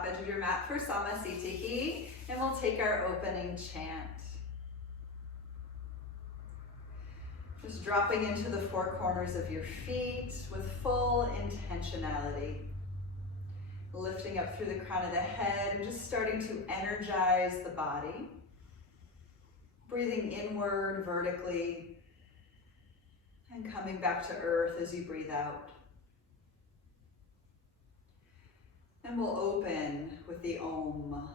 top edge of your mat for Samasthiti, and we'll take our opening chant. Just dropping into the four corners of your feet with full intentionality. Lifting up through the crown of the head and just starting to energize the body. Breathing inward vertically and coming back to earth as you breathe out. And we'll open with the Om.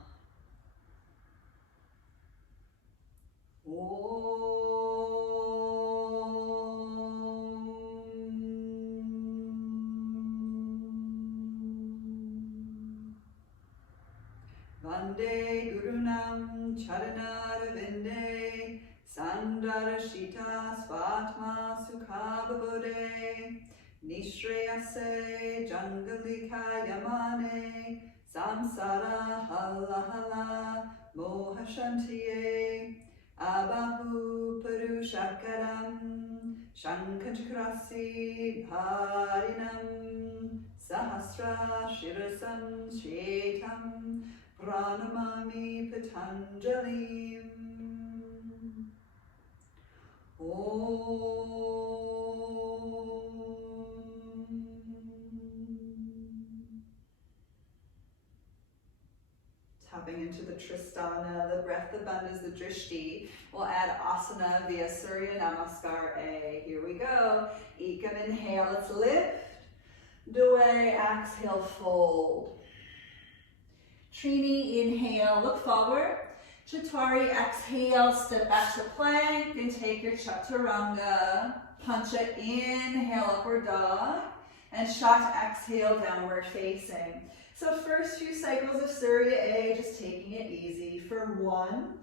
Vande Gurunam Charanarvinde Sandarashita Svatma Sukhabhavode Nishreyase Jangalika Yamane Samsara Hala Hala Mohashantiye Abahu Purushakaram Shankachakrasi Bharinam Sahasra Shirasam Shetam Pranamami Patanjalim. Om. Tapping into the Tristana, the breath of Bandha's the Drishti. We'll add Asana via Surya Namaskar A. Here we go. Ekam, inhale, let's lift. Dway, exhale, fold. Trini, inhale, look forward. Chaturanga, exhale, step back to plank and take your chaturanga. Pancha, inhale, upward dog. And Shata, exhale, downward facing. So first few cycles of Surya A, just taking it easy for 1,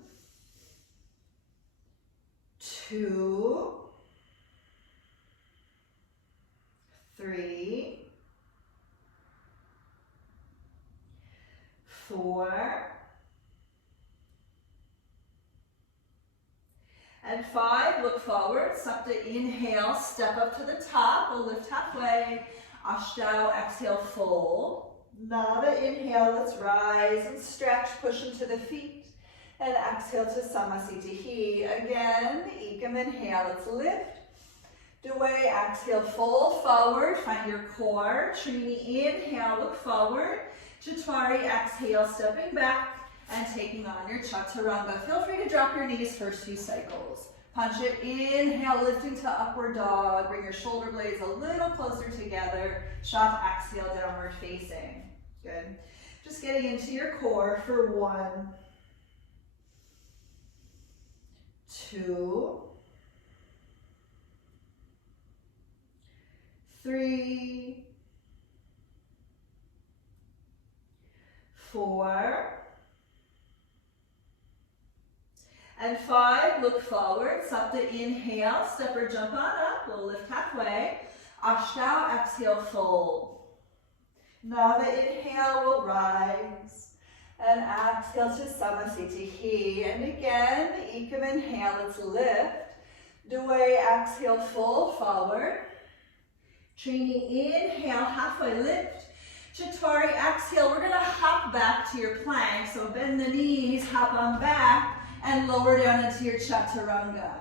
2, 3, 4, and 5. Look forward. Sapta, inhale, step up to the top. We'll lift halfway. Ashtau, exhale, fold. Nava, inhale, let's rise and stretch, push into the feet. And exhale to Samasthiti. Again, Ekam, inhale, let's lift. Dway, exhale, fold forward, find your core. Trini, inhale, look forward. Chaturanga, exhale, stepping back and taking on your chaturanga. Feel free to drop your knees first few cycles. Pancha, inhale, lifting to upward dog. Bring your shoulder blades a little closer together. Shata, exhale, downward facing. Good. Just getting into your core for 1, 2, 3, 4, and 5. Look forward. Sapta, inhale, step or jump on up. We'll lift halfway. Ashtau, exhale, fold. Nava, inhale, we'll rise. And exhale to Samasthiti. And again, Ekam, inhale, let's lift. Dway, exhale, fold forward. Trini, inhale, halfway lift. Chaturanga, exhale, we're gonna hop back to your plank. So bend the knees, hop on back, and lower down into your chaturanga.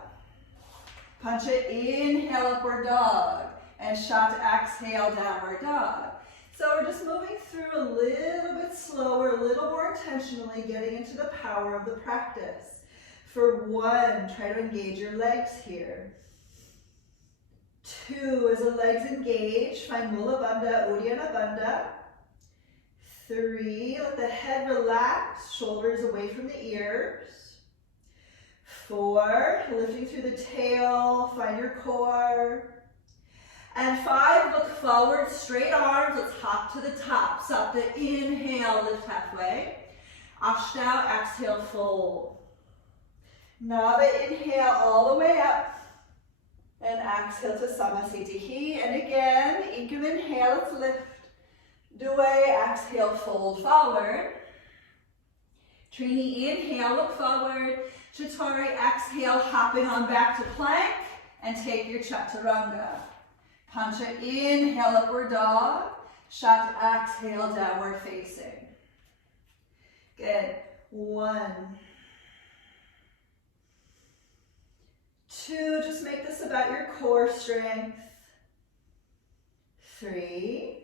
Pancha, inhale, upward dog. And Shata, exhale, downward dog. So we're just moving through a little bit slower, a little more intentionally, getting into the power of the practice. For 1, try to engage your legs here. 2, as the legs engage, find Mula Bandha, Uddiyana Bandha. 3, let the head relax, shoulders away from the ears. 4, lifting through the tail, find your core. And 5, look forward, straight arms, let's hop to the top. Sapta, inhale, lift halfway. Ashtau, exhale, fold. Nava, inhale all the way up. And exhale to Samasthiti. And again, Ekam, inhale, let's lift. Dway, exhale, fold forward. Trini, inhale, look forward. Chaturanga, exhale, hopping on back to plank. And take your chaturanga. Pancha, inhale, upward dog. Shata, exhale, downward facing. Good. 1, 2, just make this about your core strength. 3,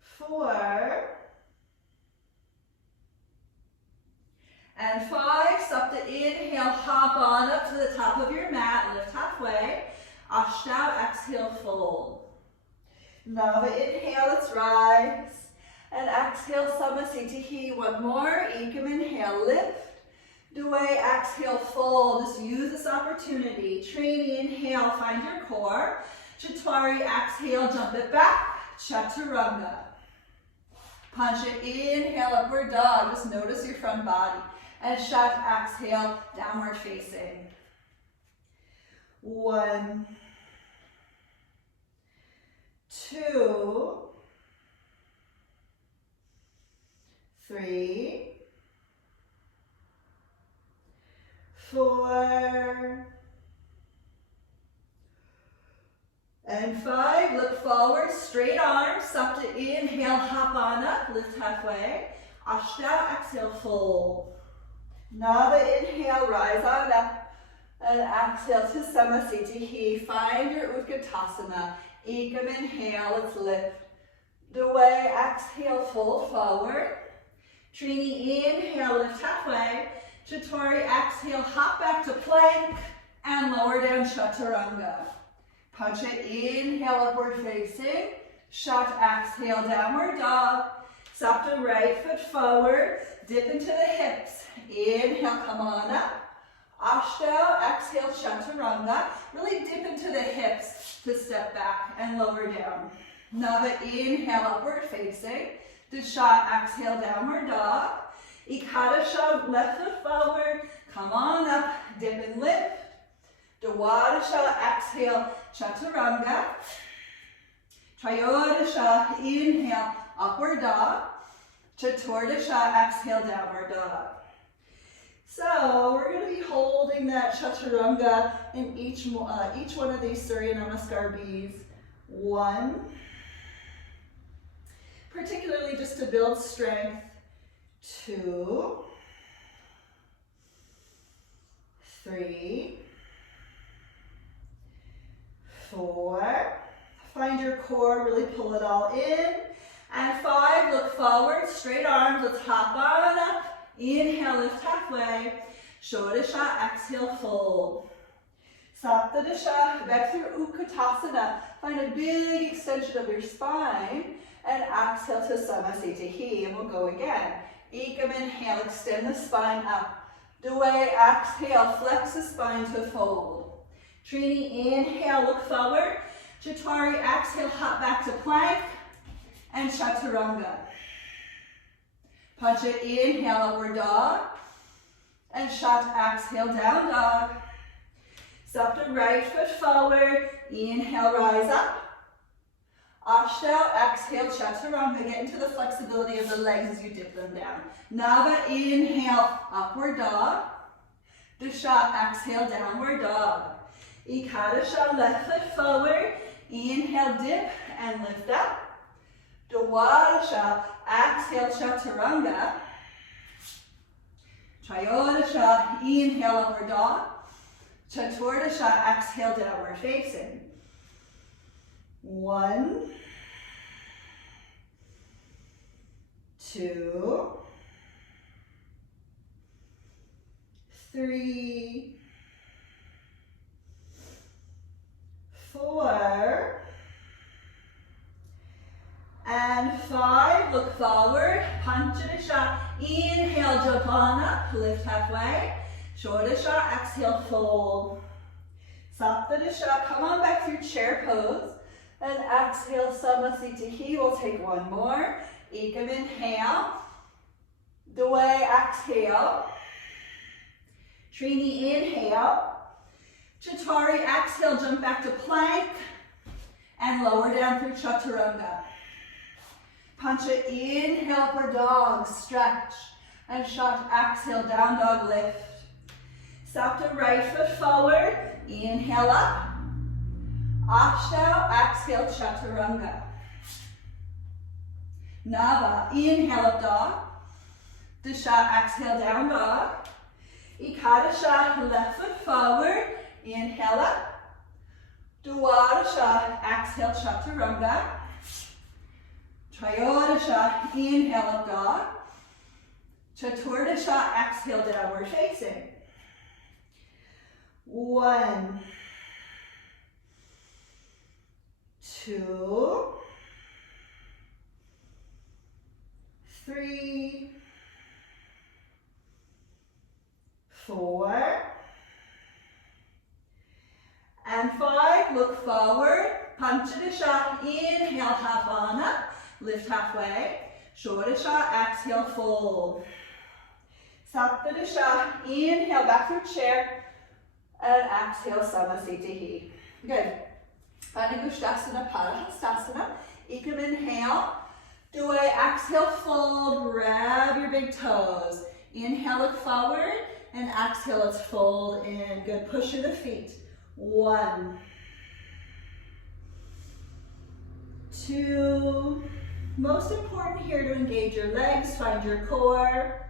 4, and 5. Stop the inhale, hop on up to the top of your mat, lift halfway. Ashtanga, exhale, fold. Nava, inhale, let's rise. And exhale, Samasthiti. One more. Ekam, inhale, lift. Dway, exhale, fold. Just use this opportunity. Traini, inhale, find your core. Chatwari, exhale, jump it back. Chaturanga. Punch it, inhale, upward dog. Just notice your front body. And Shat, exhale, downward facing. 1, 2, 3, 4, and 5. Look forward, straight arms. Sapta, inhale, hop on up, lift halfway. Ashtanga, exhale, fold. Nava, inhale, rise on up. And exhale to Samasthiti. Find your Utkatasana. Ekam, inhale, let's lift. Dway, exhale, fold forward. Trini, inhale, lift halfway. Chaturanga, exhale, hop back to plank. And lower down, Chaturanga. Punch it, inhale, upward facing. Shat, exhale, downward dog. Sapta, right foot forward. Dip into the hips. Inhale, come on up. Ashtanga, exhale, Chaturanga. Really dip into the hips to step back and lower down. Nava, inhale, upward facing. Disha, exhale, downward dog. Ekadasha, left foot forward. Come on up, dip and lift. Dwadasha, exhale, Chaturanga. Trayodasha, inhale, upward dog. Chaturdasha, exhale, downward dog. So we're going to be holding that Chaturanga in each one of these Surya Namaskar Bs. 1, particularly just to build strength. 2, 3, 4. Find your core, really pull it all in. And 5, look forward, straight arms, let's hop on up. Inhale, lift halfway. Shodasha, exhale, fold. Saptadasha, back through Utkatasana. Find a big extension of your spine. And exhale to Samasthiti. And we'll go again. Ekam, inhale, extend the spine up. Dway, exhale, flex the spine to fold. Trini, inhale, look forward. Chatwari, exhale, hop back to plank. And Chaturanga. Punch it, inhale, upward dog. And Shat, exhale, down dog. Sapta, right foot forward. Inhale, rise up. Ashtanga, exhale, Chaturanga. Get into the flexibility of the legs as you dip them down. Nava, inhale, upward dog. Dasha, exhale, downward dog. Ekadasha, left foot forward. Inhale, dip and lift up. Dwadasha, exhale, Chaturanga. Trayodasha, inhale, upward dog. Chaturdasha, exhale, downward facing. 1, 2, 3, 4, and 5. Look forward. Panchadasha. Inhale, jump on up. Lift halfway. Shodasha. Exhale, fold. Saptadasha. Come on back through chair pose. And exhale, Samasthiti. We'll take one more. Ekam, inhale. Dway, exhale. Trini, inhale. Chaturi, exhale, jump back to plank. And lower down through Chaturanga. Pancha, inhale, upward dog, stretch. And Shat, exhale, down dog, lift. Sapta, right foot forward. Inhale up. Ashtanga, exhale, Chaturanga. Nava, inhale up dog. Dasha, exhale down dog. Ekadasha, left foot forward, inhale up. Dwadasha, exhale chaturanga. Trayodasha, inhale up dog. Chaturdasha, exhale downward facing. 1, 2, 3, 4, and 5. Look forward. Panchadasha, inhale, Havana. Lift halfway. Shodasha, exhale, fold. Saptadasha, inhale, back through chair. And exhale, Samasthiti. Good. Anagusthasana, Padahastasana. Ekam, inhale. Do a exhale, fold. Grab your big toes. Inhale, look forward. And exhale, let's fold in. Good. Push in the feet. 1, 2. Most important here to engage your legs, find your core.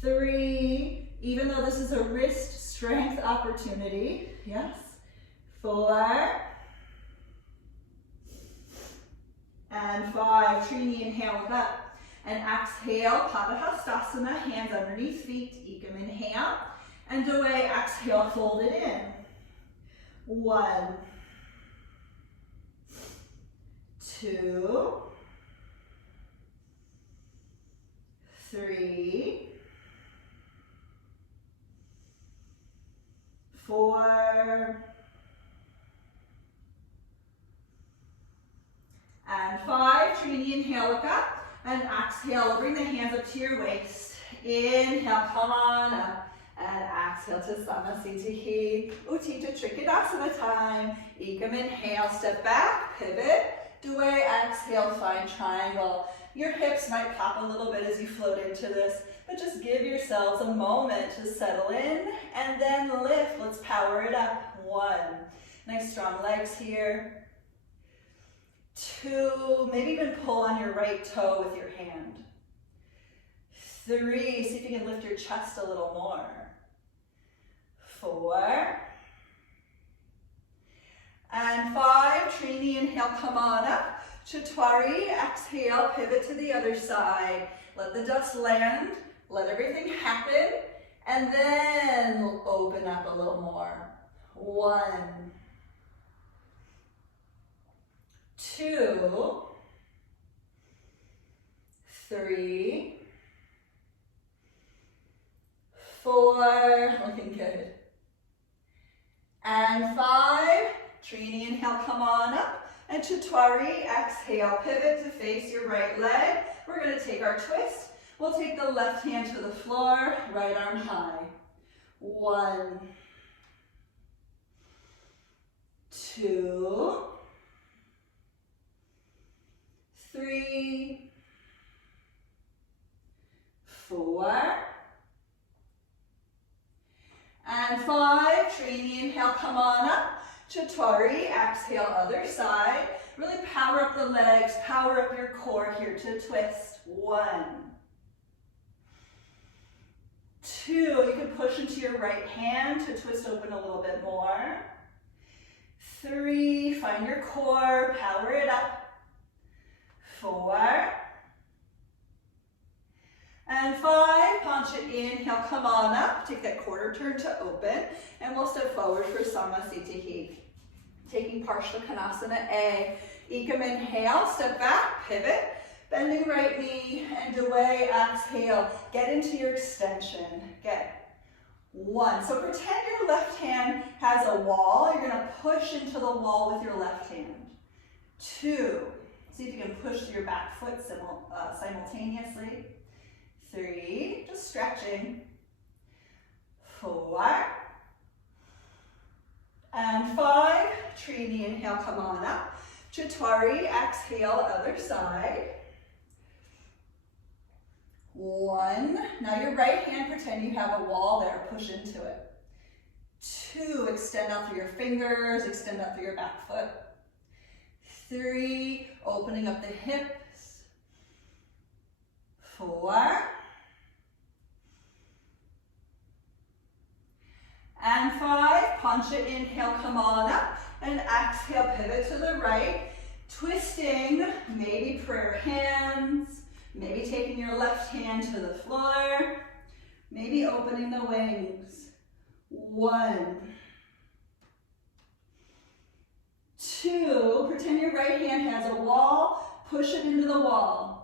3, even though this is a wrist strength opportunity. Yes. 4. And 5. Trini, inhale, look up. And exhale, Padahastasana, hands underneath feet. Ekam, inhale. And away, exhale, fold it in. 1, 2, 3, 4, and 5. Trini, inhale, look up. And exhale, bring the hands up to your waist. Inhale, come on up. And exhale to Samasthiti. Utthita Trikonasana time. Ekam, inhale, step back, pivot. Due, exhale, find triangle. Your hips might pop a little bit as you float into this, but just give yourselves a moment to settle in and then lift. Let's power it up. 1. Nice strong legs here. 2, maybe even pull on your right toe with your hand. 3, see if you can lift your chest a little more. 4. And 5, Trini, inhale, come on up. Chatwari, exhale, pivot to the other side. Let the dust land, let everything happen, and then we'll open up a little more. 1, 2, 3, 4, looking good. And 5, Trini, inhale, come on up. And Chatwari, exhale, pivot to face your right leg. We're going to take our twist. We'll take the left hand to the floor, right arm high. 1, 2, 3, 4, and 5. Trini, inhale, come on up. Chatwari, exhale, other side. Really power up the legs, power up your core here to twist. 1, 2, you can push into your right hand to twist open a little bit more. 3, find your core, power it up. 4, and 5, punch it, inhale, come on up, take that quarter turn to open, and we'll step forward for Samasthiti. Taking Parsvakonasana A. Ekam, inhale, step back, pivot, bending right knee, and away, exhale, get into your extension. Good. 1, so pretend your left hand has a wall, you're gonna push into the wall with your left hand. 2, see if you can push through your back foot simultaneously. 3, just stretching. 4, and 5, Trini, inhale, come on up. Chatwari, exhale, other side. 1, now your right hand, pretend you have a wall there, push into it. 2, extend out through your fingers, extend out through your back foot. 3, opening up the hips. 4, and 5. Plancha, inhale, come on up, and exhale, pivot to the right, twisting, maybe prayer hands, maybe taking your left hand to the floor, maybe opening the wings. 1, 2, pretend your right hand has a wall, push it into the wall.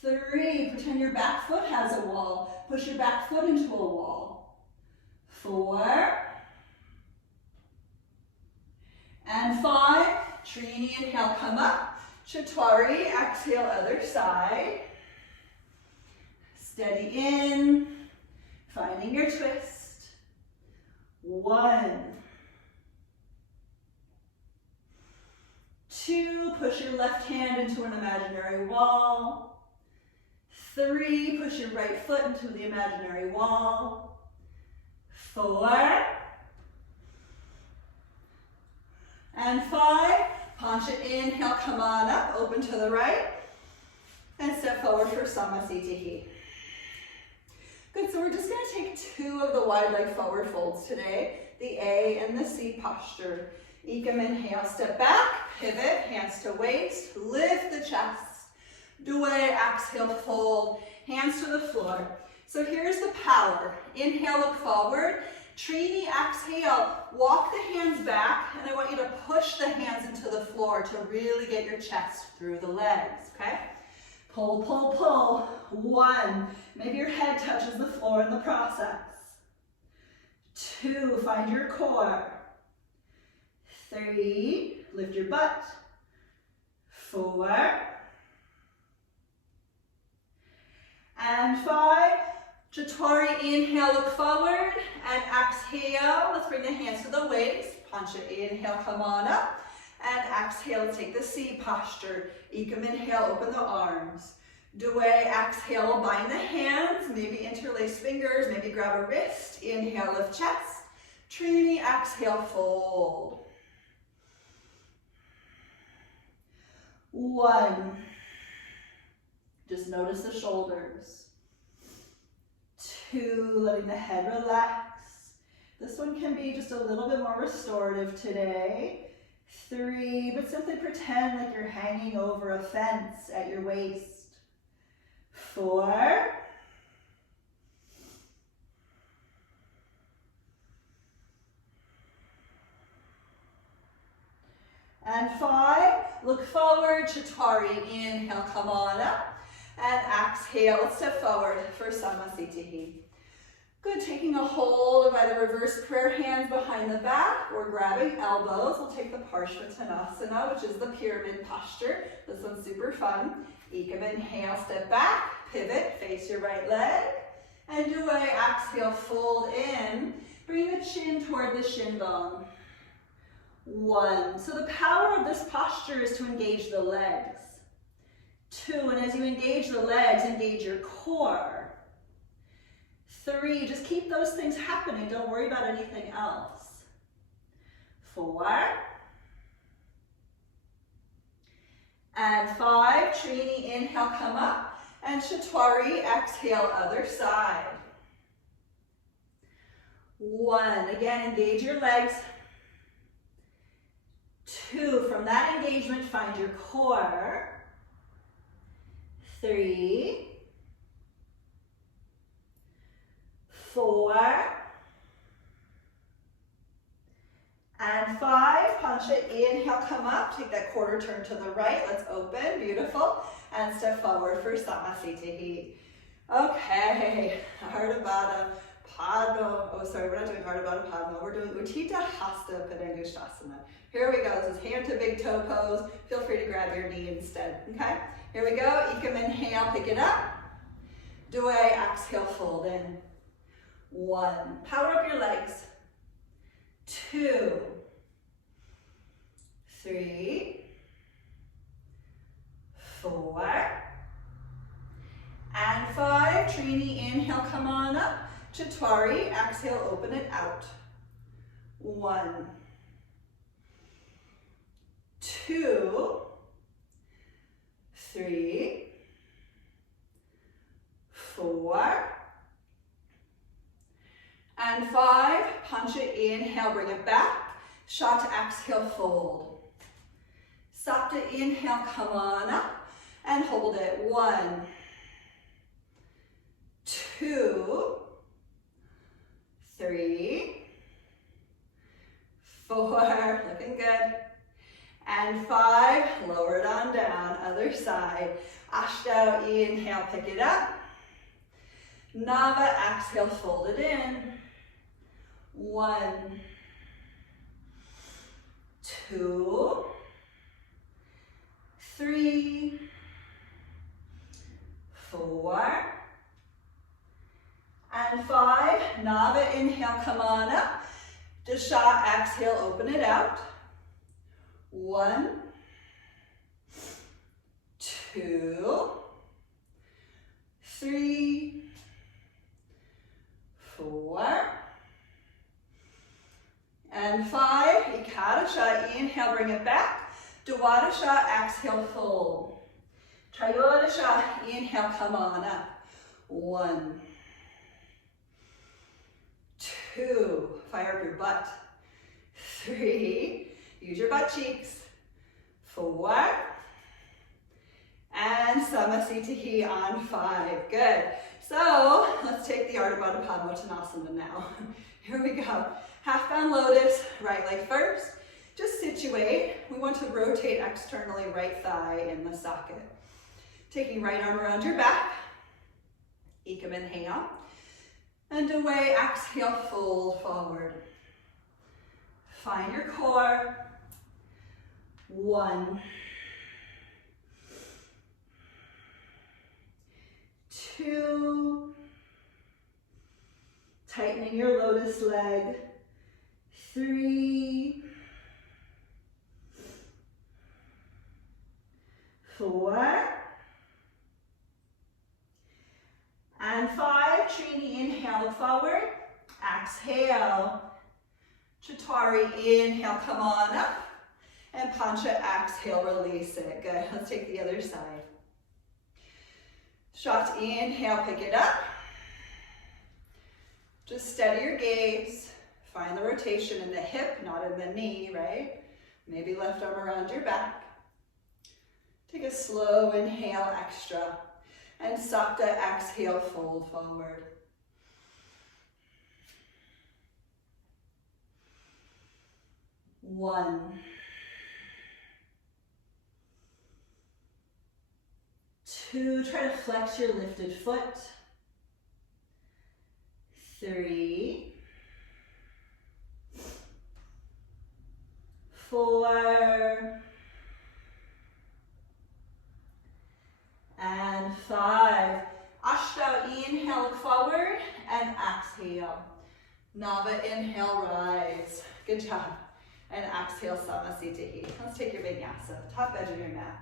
3, pretend your back foot has a wall, push your back foot into a wall. 4, and 5, Trini, inhale, come up, Chaturanga, exhale, other side. Steady in, finding your twist. 1, 2, push your left hand into an imaginary wall. 3, push your right foot into the imaginary wall. 4, and 5, plancha, inhale, come on up, open to the right, and step forward for Samasthiti. Good, so we're just going to take 2 of the wide leg forward folds today, the A and the C posture. Ekam, inhale, step back, pivot, hands to waist, lift the chest. Due, exhale, fold, hands to the floor. So here's the power. Inhale, look forward. Trini, exhale, walk the hands back, and I want you to push the hands into the floor to really get your chest through the legs, okay? Pull, pull, pull. 1, maybe your head touches the floor in the process. 2, find your core. 3, lift your butt. 4, and 5. Chaturanga, inhale, look forward, and exhale. Let's bring the hands to the waist. Plancha, inhale, come on up, and exhale, take the C posture. Ekam, inhale, open the arms. Due, exhale, bind the hands, maybe interlace fingers, maybe grab a wrist. Inhale, lift chest. Trini, exhale, fold. 1, just notice the shoulders. 2, letting the head relax. This one can be just a little bit more restorative today. 3, but simply pretend like you're hanging over a fence at your waist. 4, and 5. Look forward, Chaturanga, inhale, come on up, and exhale, let's step forward for Samasthiti. Good, taking a hold of either reverse prayer hands behind the back or grabbing elbows. We'll take the Parshvattanasana, which is the pyramid posture. This one's super fun. Ekam, inhale, step back, pivot, face your right leg, and Due, exhale, fold in. Bring the chin toward the shin bone. 1, so the power of this posture is to engage the legs. 2, and as you engage the legs, engage your core. 3, just keep those things happening. Don't worry about anything else. 4, and 5. Trini, inhale, come up, and Chaturanga, exhale, other side. 1, again, engage your legs. 2, from that engagement, find your core. 3, 4, and 5. Plancha, inhale, come up. Take that quarter turn to the right. Let's open. Beautiful. And step forward for Samasthiti. Okay. Ardha Baddha Padma. Oh, sorry, we're not doing Ardha Baddha Padma. We're doing Utthita Hasta Padangusthasana. Here we go. This is hand to big toe pose. Feel free to grab your knee instead. Okay? Here we go. Ekam, inhale, pick it up. Due, exhale, fold in. 1, power up your legs. 2, 3, 4, and 5. Trini, inhale, come on up. Chaturanga, exhale, open it out. 1, 2, 3, inhale, bring it back. Shot, exhale, fold. Sapta, inhale, come on up and hold it. 1, 2, 3, 4, looking good. And 5, lower it on down, other side. Ashtanga, inhale, pick it up. Nava, exhale, fold it in. 1, 2, 3, 4, and 5. Nava, inhale, come on up. Dasha, exhale, open it out. 1, 2, 3, 4, and 5. Ekadasha, inhale, bring it back. Dwadasha, exhale, fold. Trayodasha, inhale, come on up. 1, 2, fire up your butt. 3, use your butt cheeks. 4, and Samasthiti on 5. Good. So let's take the Ardha Baddha Padmottanasana now. Here we go. Half bound lotus, right leg first. Just situate. We want to rotate externally, right thigh in the socket. Taking right arm around your back. Ekam, inhale. And away, exhale, fold forward. Find your core. 1, 2, tightening your lotus leg. 3, 4, and 5. Trini, inhale, look forward. Exhale. Chattari, inhale, come on up. And Pancha, exhale, release it. Good. Let's take the other side. Shot, inhale, pick it up. Just steady your gaze. Find the rotation in the hip, not in the knee, right? Maybe left arm around your back. Take a slow inhale, extra. And Sapta, exhale, fold forward. One. 2, try to flex your lifted foot. 3, 4, and 5. Ashtanga, inhale, look forward, and exhale. Nava, inhale, rise. Good job. And exhale, Samasthiti. Let's take your vinyasa, top edge of your mat.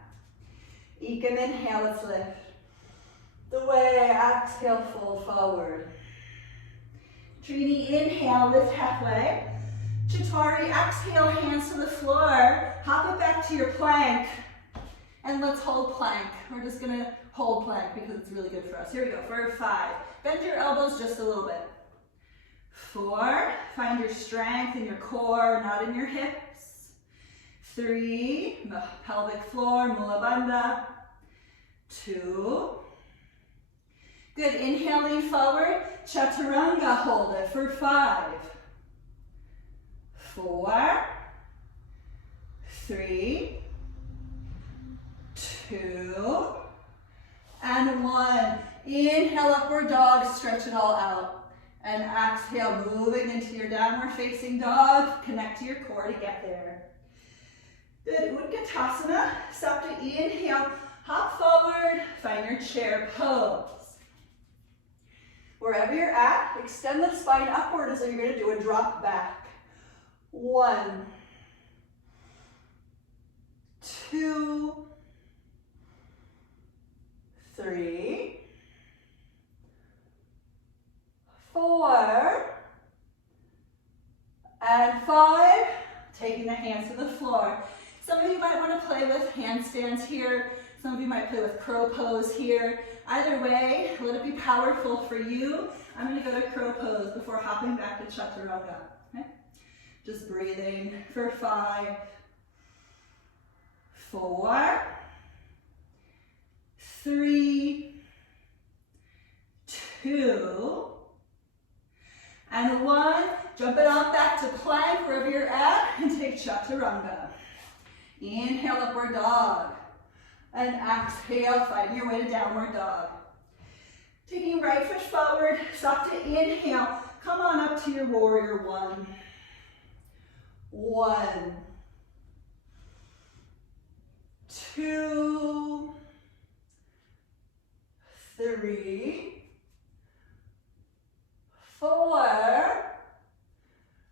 Ekam, inhale, let's lift. The way, exhale, fold forward. Trini, inhale, lift halfway. Chattari, exhale, hands to the floor. Hop it back to your plank. And let's hold plank. We're just gonna hold plank because it's really good for us. Here we go, for 5. Bend your elbows just a little bit. 4, find your strength in your core, not in your hips. 3, pelvic floor, Mula Bandha. 2. Good, inhale, lean forward. Chaturanga, hold it for 5. 4, 3, 2, and 1. Inhale, upward dog, stretch it all out. And exhale, moving into your downward facing dog. Connect to your core to get there. Good, Utkatasana. Sapta, inhale, hop forward, find your chair pose. Wherever you're at, extend the spine upward as though you're going to do a drop back. 1, 2, 3, 4, and 5. Taking the hands to the floor. Some of you might want to play with handstands here. Some of you might play with crow pose here. Either way, let it be powerful for you. I'm going to go to crow pose before hopping back to chaturanga. Okay? Just breathing for 5, 4, 3, 2, and 1. Jump it on back to plank wherever you're at and take chaturanga. Inhale, upward dog. And exhale, find your way to downward dog. Taking right foot forward, stop to inhale. Come on up to your warrior 1. 1, 2, 3, 4.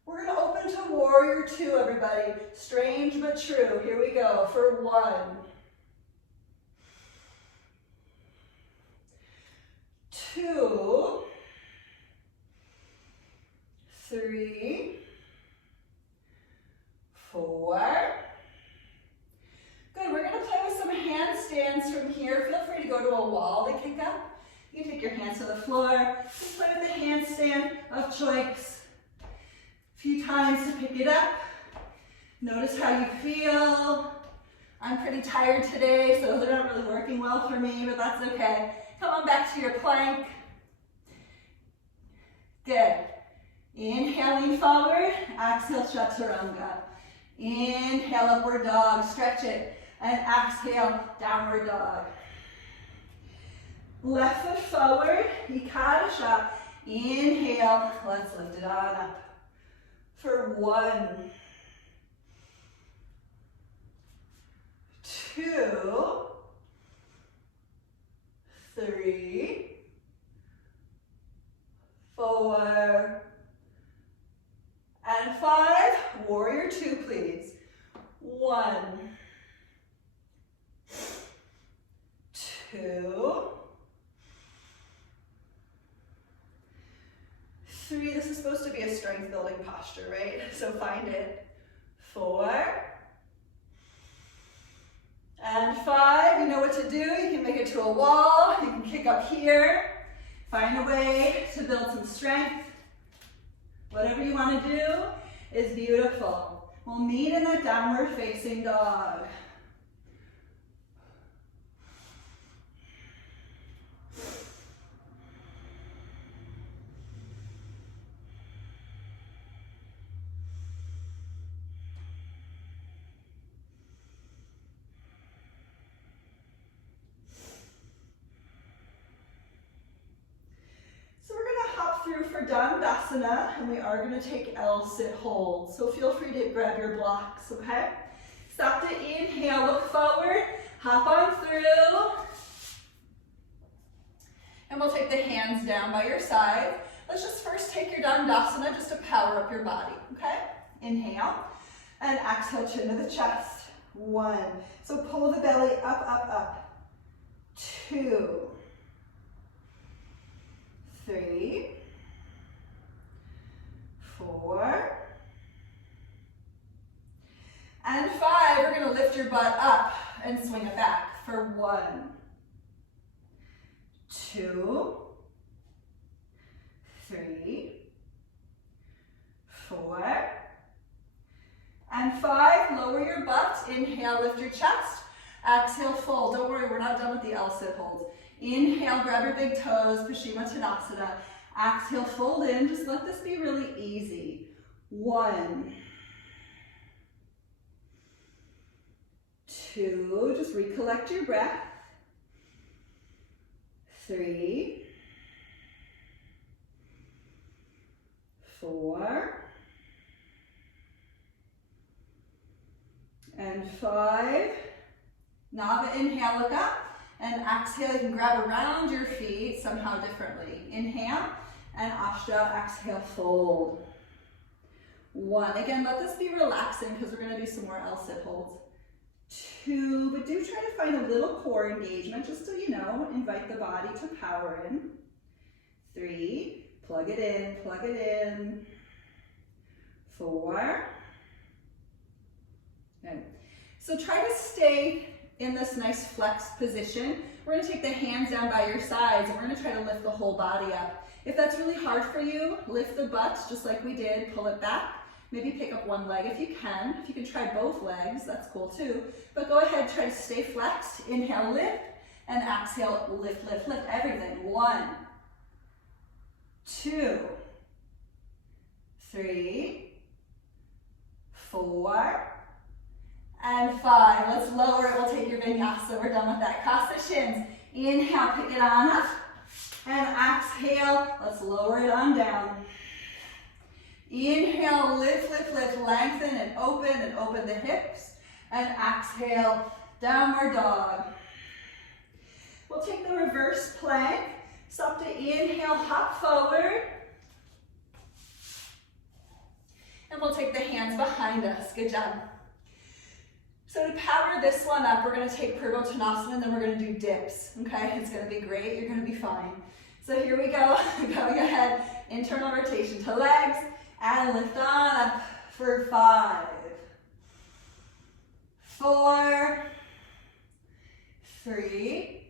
We're going to open to warrior 2, everybody. Strange but true. Here we go for 1, 2, 3, 4. Good, we're gonna play with some handstands from here. Feel free to go to a wall to kick up. You can take your hands to the floor. Just play with the handstand of choice. A few times to pick it up. Notice how you feel. I'm pretty tired today, so they're not really working well for me, but that's okay. Come on back to your plank. Good. Inhaling forward, exhale chaturanga. Inhale, upward dog, stretch it, and exhale, downward dog. Left foot forward, Ekadasha. Inhale, let's lift it on up. For 1, 2, 3, 4, and 5. Warrior 2, please. 1, 2, 3. This is supposed to be a strength building posture, right? So find it. 4, and 5. You know what to do. You can make it to a wall. You can kick up here. Find a way to build some strength. Whatever you want to do is beautiful. We'll meet in that downward facing dog. For Dandasana, and we are going to take L-sit hold. So feel free to grab your blocks, okay? Stop to inhale, look forward, hop on through. And we'll take the hands down by your side. Let's just first take your Dandasana just to power up your body, okay? Inhale, and exhale, chin to the chest. 1. So pull the belly up, up, up. 2, 3, 4, and 5. We're going to lift your butt up and swing it back for 1, 2, 3, 4, and 5. Lower your butt. Inhale, lift your chest. Exhale, fold. Don't worry, we're not done with the L-sit holds. Inhale, grab your big toes, Paschimottanasana. Exhale, fold in. Just let this be really easy. 1, 2, just recollect your breath. 3, 4, and 5. Nava, inhale, look up. And exhale, you can grab around your feet somehow differently. Inhale, and Ashta, exhale, fold. 1. Again, let this be relaxing because we're going to do some more L-sit holds. 2, but do try to find a little core engagement just to, invite the body to power in. 3, plug it in, plug it in. 4. Good. So try to stay in this nice flexed position. We're going to take the hands down by your sides and we're going to try to lift the whole body up. If that's really hard for you, lift the butt just like we did, pull it back, Maybe pick up one leg if you can. If you can try both legs, that's cool too. But go ahead, try to stay flexed. Inhale, lift, and exhale, lift, lift, lift. Everything. 1, 2, 3, 4, and 5. Let's lower it. We'll take your vinyasa. We're done with that. Cross the shins. Inhale, pick it on up. And exhale, let's lower it on down. Inhale, lift, lift, lift, lengthen and open the hips. And exhale, downward dog. We'll take the reverse plank. Stop to inhale, hop forward. And we'll take the hands behind us. Good job. So to power this one up, we're going to take Purvottanasana and then we're going to do dips. Okay, it's going to be great. You're going to be fine. So here we go. Going ahead, internal rotation to legs and lift on up for 5, 4, 3,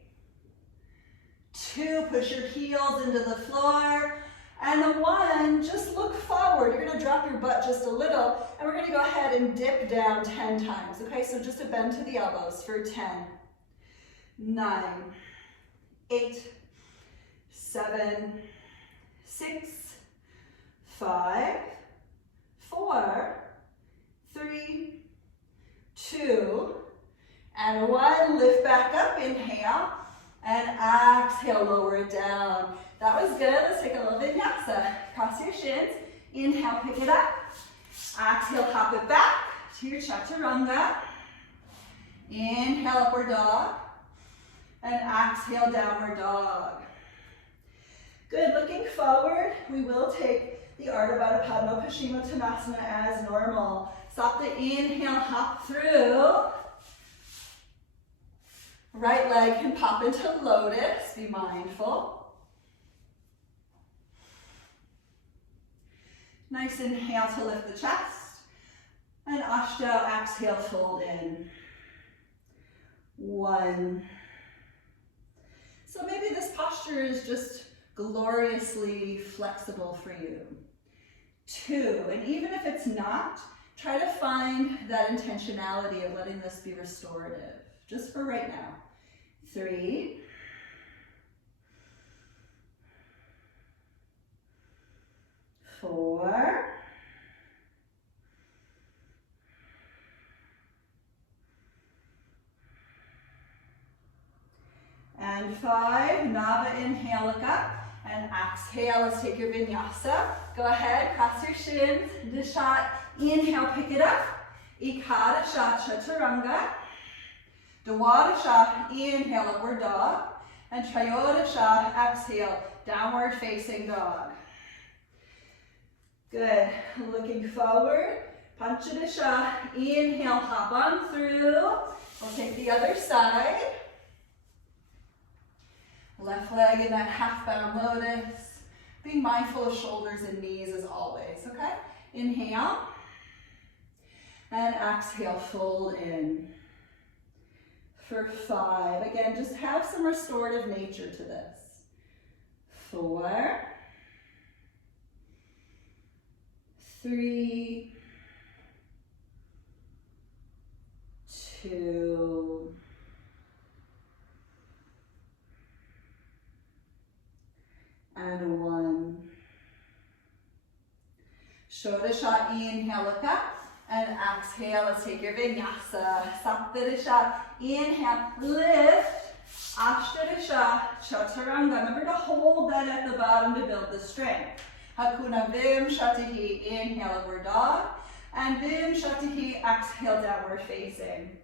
2. Push your heels into the floor. And the 1, just look forward. You're going to drop your butt just a little, and we're going to go ahead and dip down 10 times. Okay, so just a bend to the elbows for 10, 9, 8, 7, 6, 5, 4, 3, 2, and 1. Lift back up, inhale, and exhale, lower it down. That was good. Let's take a little vinyasa. Cross your shins. Inhale, pick it up. Exhale, hop it back to your chaturanga. Inhale, upward dog. And exhale, downward dog. Good. Looking forward, we will take the Ardha Baddha Padma Paschimottanasana as normal. Stop the inhale, hop through. Right leg can pop into lotus. Be mindful. Nice inhale to lift the chest. And Ashtanga, exhale, fold in. 1. So maybe this posture is just gloriously flexible for you. 2, and even if it's not, try to find that intentionality of letting this be restorative, just for right now. 3, 4, and 5. Nava, inhale, look up, and exhale. Let's take your vinyasa. Go ahead, cross your shins. Dishat, inhale, pick it up. Ekadasha, chaturanga. Dwadasha, inhale, upward dog. And Trayodasha, exhale, downward facing dog. Good. Looking forward. Panchadasha, inhale, hop on through. We'll take the other side. Left leg in that half-bound lotus. Being mindful of shoulders and knees as always, okay? Inhale. And exhale, fold in. For 5. Again, just have some restorative nature to this. 4. 3. 2. And 1. Shodasha, inhale, look up. And exhale, let's take your vinyasa. Saptadisha, inhale, lift. Ashtadisha, chaturanga. Remember to hold that at the bottom to build the strength. Hakuna Vimshatihi, inhale, upward dog. And Vimshatihi, exhale, downward facing.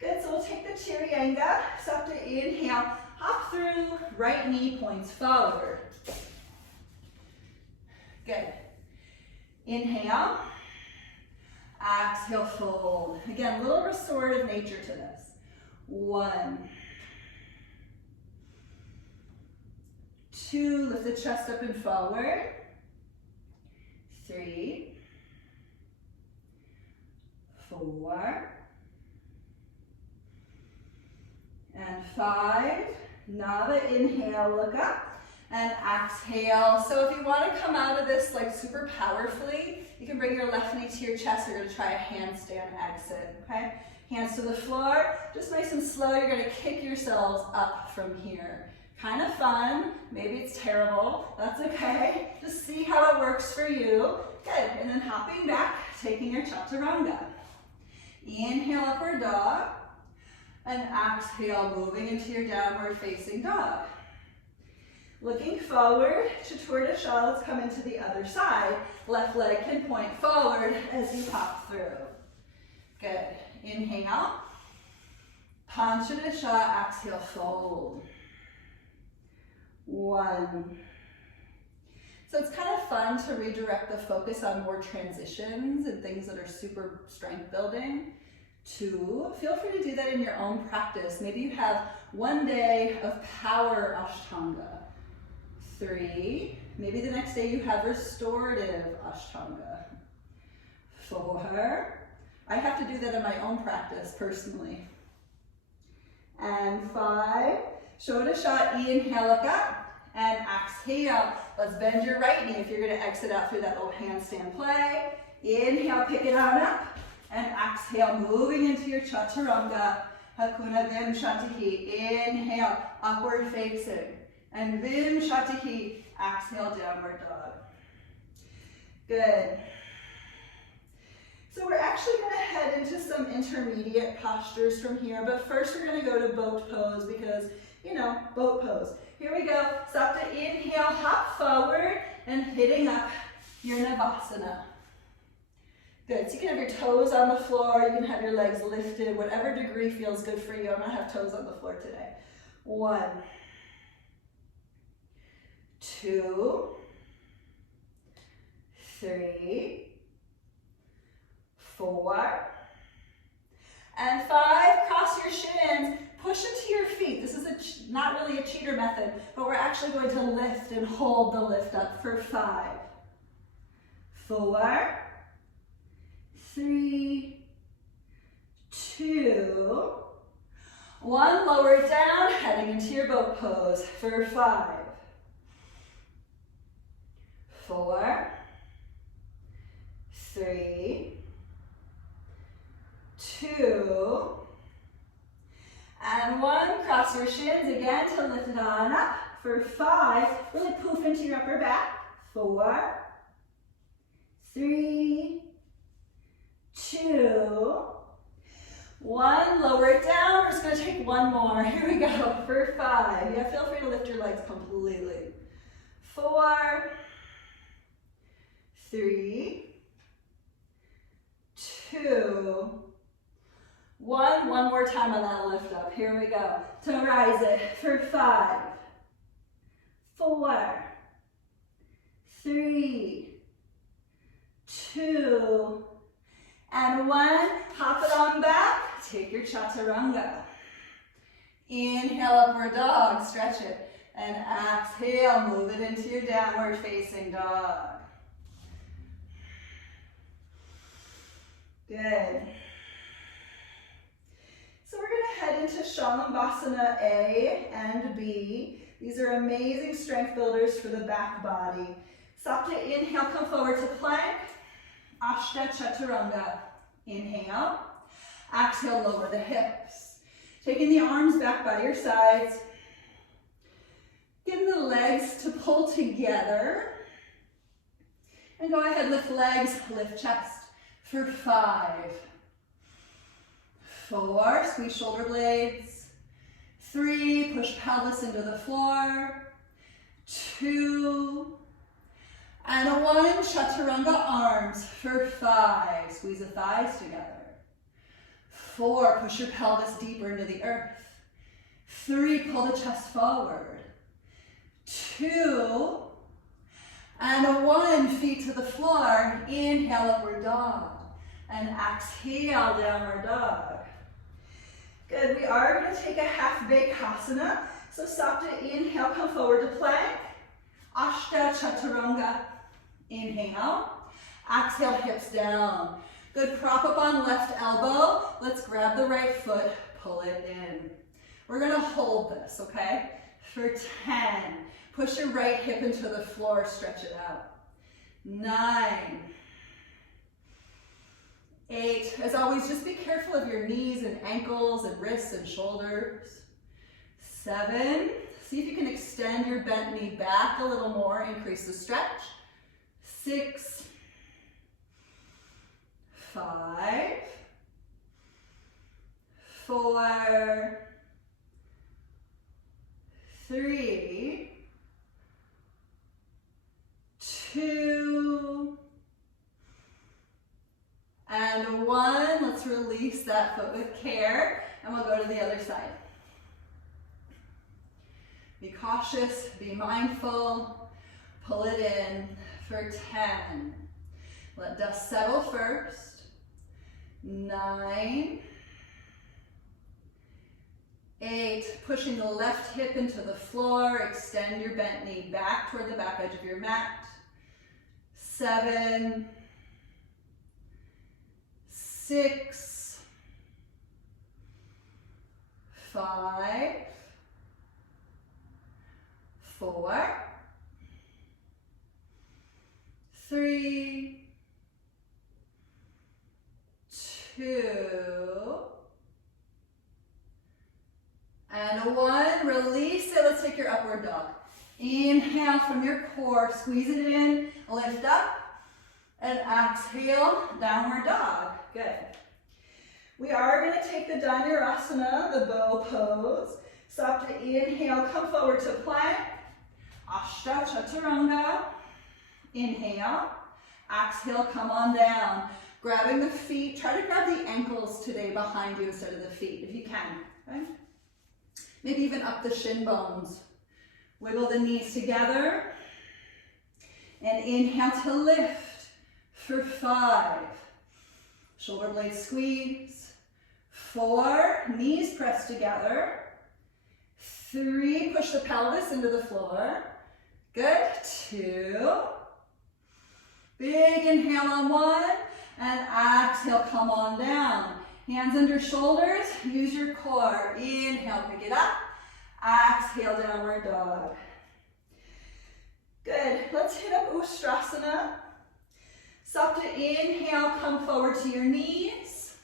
Good, so we'll take the Chiryanga. Sapta, inhale, hop through, right knee points forward. Good. Inhale. Exhale, fold. Again, a little restorative nature to this. 1. 2, lift the chest up and forward. 3. 4. And 5. Nava, inhale, look up. and exhale. So if you want to come out of this like super powerfully, you can bring your left knee to your chest. You're going to try a handstand exit, okay? Hands to the floor, just nice and slow. You're going to kick yourselves up from here. Kind of fun. Maybe it's terrible. That's okay. Just see how it works for you. Good. And then hopping back, taking your chaturanga. Inhale, upward dog. And exhale, moving into your downward facing dog. Looking forward to tortoise-shell. Let's come into the other side. Left leg can point forward as you hop through. Good. Inhale. Panchadasha, exhale, fold. 1. So it's kind of fun to redirect the focus on more transitions and things that are super strength building. 2, feel free to do that in your own practice. Maybe you have one day of power Ashtanga. 3, maybe the next day you have restorative Ashtanga. 4, I have to do that in my own practice personally. And 5, Shodasha, inhale, look up. And exhale, let's bend your right knee if you're going to exit out through that little handstand play. Inhale, pick it on up. And exhale, moving into your chaturanga. Hakuna Vim Shantihi. Inhale, upward facing. And Vim Shantihi. Exhale, downward dog. Good. So we're actually going to head into some intermediate postures from here. But first we're going to go to boat pose because, you know, boat pose. Here we go. Sapta, inhale, hop forward, and hitting up your Navasana. Good. So you can have your toes on the floor. You can have your legs lifted. Whatever degree feels good for you. I'm going to have toes on the floor today. 1, 2, 3, 4, and 5. Cross your shins. Push into your feet. This is not really a cheater method, but we're actually going to lift and hold the lift up for 5, 4, 3, 2, 1. Lower it down, heading into your boat pose for 5, 4, 3, 2, and 1. Cross your shins again to lift it on up for 5. Really poof into your upper back. 4, 3, 2, 1. Lower it down. We're just going to take one more. Here we go for 5. Yeah, feel free to lift your legs completely. 4, 3, 2, 1. One more time on that lift up. Here we go. To rise it for 5, 4, 3, 2, and 1. Hop it on back. Take your chaturanga. Inhale, upward dog. Stretch it. And exhale, move it into your downward facing dog. Good. So we're going to head into Shalambhasana A and B. These are amazing strength builders for the back body. Sapta, inhale, come forward to plank. Ashta Chaturanga. Inhale. Exhale, lower the hips. Taking the arms back by your sides. Getting the legs to pull together. And go ahead, lift legs, lift chest for 5, 4, squeeze shoulder blades. 3, push pelvis into the floor. 2, and 1, chaturanga arms for 5. Squeeze the thighs together. 4, push your pelvis deeper into the earth. 3, pull the chest forward. 2, and 1, feet to the floor. Inhale, upward dog. And exhale, downward dog. Good, we are going to take a half Bekasana. So Sapta, inhale, come forward to plank. Ashta Chaturanga. Inhale. Exhale, hips down. Good, prop up on left elbow. Let's grab the right foot, pull it in. We're going to hold this, okay? for 10. Push your right hip into the floor, stretch it out. 9. 8. As always, just be careful of your knees and ankles and wrists and shoulders. 7. See if you can extend your bent knee back a little more, increase the stretch. 6. 5. 4. 3. 2. And 1. Let's release that foot with care, and we'll go to the other side. Be cautious, be mindful, pull it in for 10. Let dust settle first. 9. 8, pushing the left hip into the floor, extend your bent knee back toward the back edge of your mat. 7. 6. 5. 4. 3. 2. And 1. Release it. Let's take your upward dog. Inhale from your core. Squeeze it in. Lift up. And exhale. Downward dog. Good. We are going to take the Dhanurasana, the bow pose. Stop to inhale. Come forward to plank. Ashta Chaturanga. Inhale. Exhale. Come on down. Grabbing the feet. Try to grab the ankles today behind you instead of the feet if you can. Okay? Maybe even up the shin bones. Wiggle the knees together. And inhale to lift for 5. Shoulder blades squeeze. 4. Knees press together. 3. Push the pelvis into the floor. Good. 2. Big inhale on 1. And exhale, come on down. Hands under shoulders, use your core. Inhale, pick it up. Exhale, downward dog. Good. Let's hit up Ustrasana. Stop to inhale, come forward to your knees.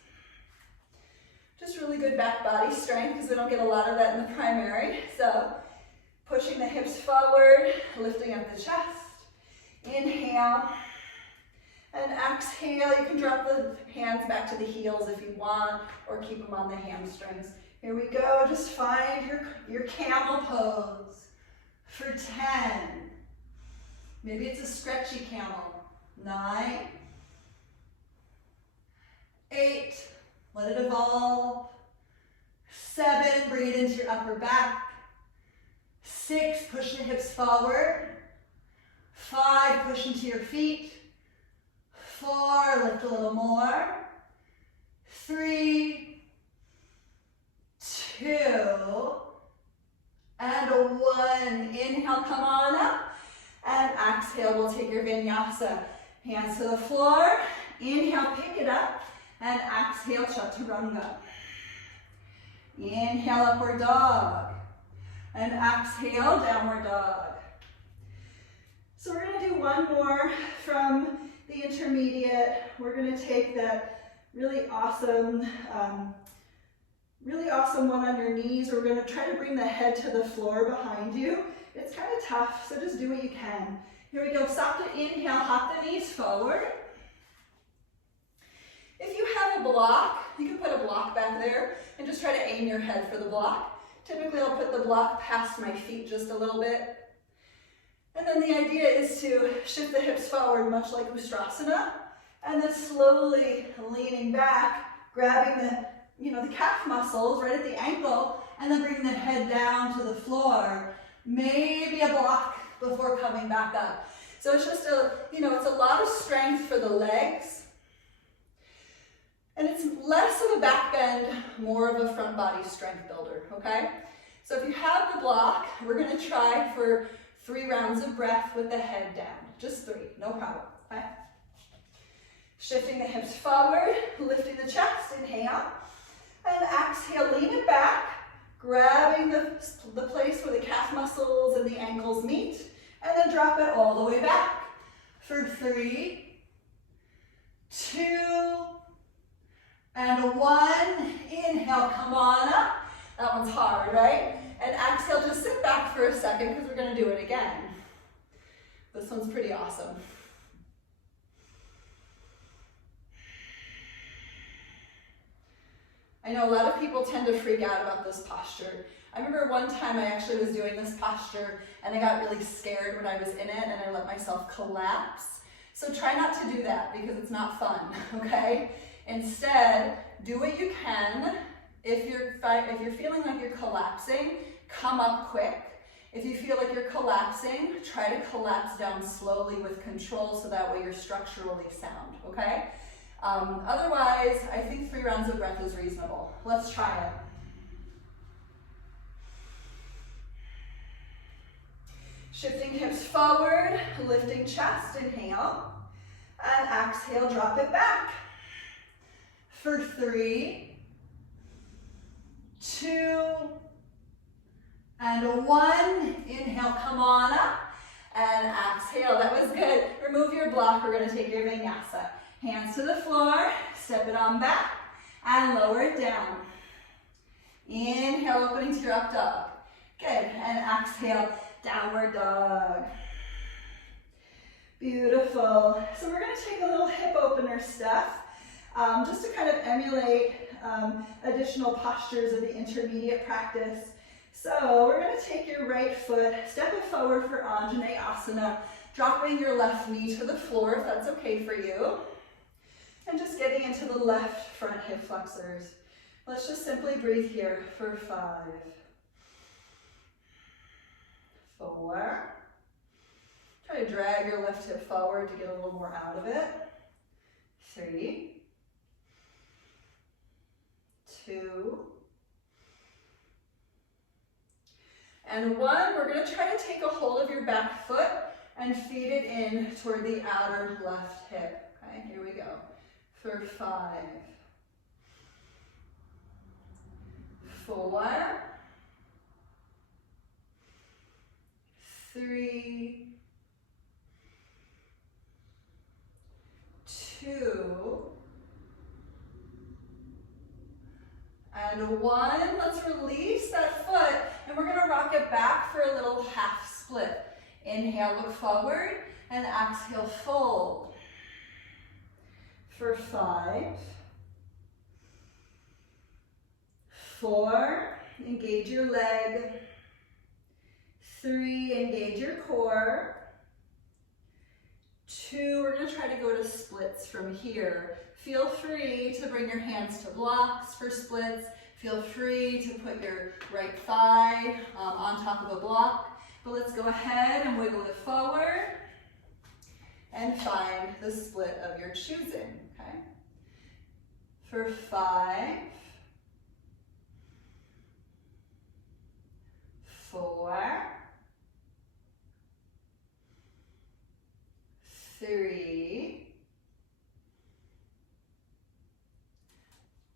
Just really good back body strength because we don't get a lot of that in the primary. So pushing the hips forward, lifting up the chest. Inhale. And exhale, you can drop the hands back to the heels if you want, or keep them on the hamstrings. Here we go, just find your camel pose for 10. Maybe it's a stretchy camel. 9. 8, let it evolve. 7, bring it into your upper back. 6, push the hips forward. 5, push into your feet. 4, lift a little more. 3, 2, and 1. Inhale, come on up. And exhale, we'll take your vinyasa. Hands to the floor. Inhale, pick it up. And exhale, chaturanga. Inhale, upward dog. And exhale, downward dog. So we're going to do one more from the intermediate. We're going to take that really awesome one on your knees. We're going to try to bring the head to the floor behind you. It's kind of tough, so just do what you can. Here we go. Stop to inhale, hop the knees forward. If you have a block, you can put a block back there and just try to aim your head for the block. Typically, I'll put the block past my feet just a little bit. And then the idea is to shift the hips forward, much like Ustrasana, and then slowly leaning back, grabbing the calf muscles right at the ankle, and then bringing the head down to the floor. Maybe a block before coming back up. So it's just it's a lot of strength for the legs. And it's less of a back bend, more of a front body strength builder, okay? So if you have the block, we're gonna try for 3 rounds of breath with the head down. Just 3, no problem, okay? Shifting the hips forward, lifting the chest, inhale. And exhale, lean it back. grabbing the place where the calf muscles and the ankles meet, and then drop it all the way back. For 3, 2, and 1. Inhale, come on up. That one's hard, right? And exhale, just sit back for a second because we're going to do it again. This one's pretty awesome. I know a lot of people tend to freak out about this posture. I remember one time I actually was doing this posture and I got really scared when I was in it and I let myself collapse. So try not to do that because it's not fun, okay? Instead, do what you can. If you're feeling like you're collapsing, come up quick. If you feel like you're collapsing, try to collapse down slowly with control so that way you're structurally sound, okay? Otherwise, I think 3 rounds of breath is reasonable. Let's try it. Shifting hips forward, lifting chest, inhale, and exhale, drop it back. For 3, 2, and 1. Inhale, come on up, and exhale. That was good. Remove your block. We're going to take your vinyasa. Hands to the floor, step it on back, and lower it down. Inhale, opening to your up dog. Good, and exhale, downward dog. Beautiful. So we're going to take a little hip opener step, just to kind of emulate additional postures of the intermediate practice. So we're going to take your right foot, step it forward for Anjaneyasana, dropping your left knee to the floor if that's okay for you. And just getting into the left front hip flexors. Let's just simply breathe here for 5, 4. Try to drag your left hip forward to get a little more out of it. 3, 2, and 1. We're going to try to take a hold of your back foot and feed it in toward the outer left hip. Okay, here we go. For 5, 4, 3, 2, and 1. Let's release that foot, and we're going to rock it back for a little half split. Inhale, look forward, and exhale, fold. For 5, 4, engage your leg. 3, engage your core. 2, we're going to try to go to splits from here. Feel free to bring your hands to blocks for splits. Feel free to put your right thigh on top of a block. But let's go ahead and wiggle it forward and find the split of your choosing, okay? For 5, 4, 3,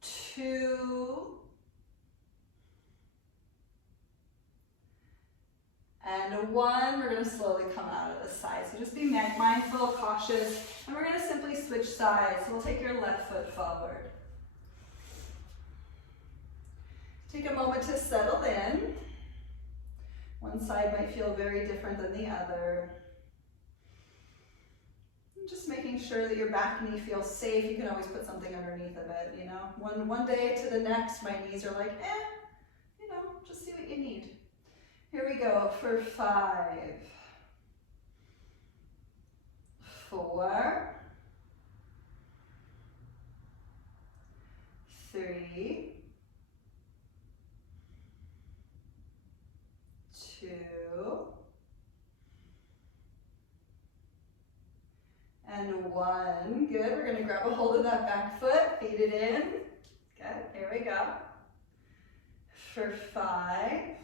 2, and 1. We're going to slowly come out of the side. So just be mindful, cautious, and we're going to simply switch sides. So we'll take your left foot forward. Take a moment to settle in. One side might feel very different than the other. And just making sure that your back knee feels safe. You can always put something underneath of it, you know. One day to the next, my knees are like, you know, just see what you need. Here we go for 5, 4, 3, 2, and 1. Good. We're going to grab a hold of that back foot, feed it in. Good. Here we go. For 5,